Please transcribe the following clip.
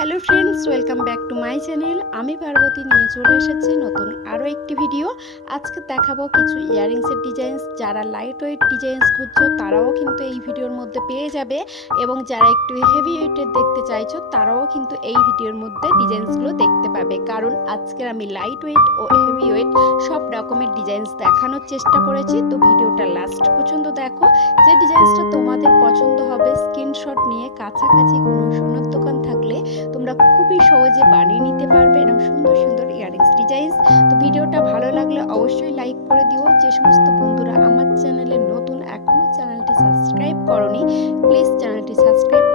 Hello friends, welcome back to my channel. আমি পার্বতী নিয়ে চলে এসেছি নতুন আরও একটি ভিডিও। আজকে দেখাবো কিছু ইয়ারিংসের ডিজাইনস। যারা লাইট ওয়েট ডিজাইনস খুঁজছো, তারাও কিন্তু এই ভিডিওর মধ্যে পেয়ে যাবে। এবং যারা একটু হেভি ওয়েটের দেখতে চাইছো, তারাও কিন্তু এই ভিডিওর মধ্যে ডিজাইনসগুলো দেখতে পাবে। কারণ আজকের আমি লাইট ওয়েট ও হেভি ওয়েট সব রকমের ডিজাইনস দেখানোর চেষ্টা করেছি। তো ভিডিওটা লাস্ট পর্যন্ত দেখো। যে ডিজাইনসটা তোমাদের পছন্দ হবে স্ক্রিনশট নিয়ে কাছাকাছি কোনো সোনার দোকান সহজে বানিয়ে নিতে পারবে এবং সুন্দর সুন্দর ইয়ারিংস ডিজাইন তো ভিডিওটা ভালো লাগলে অবশ্যই লাইক করে দিও। যে সমস্ত বন্ধুরা আমার চ্যানেলে নতুন এখনও চ্যানেলটি সাবস্ক্রাইব করনি প্লিজ চ্যানেলটি সাবস্ক্রাইব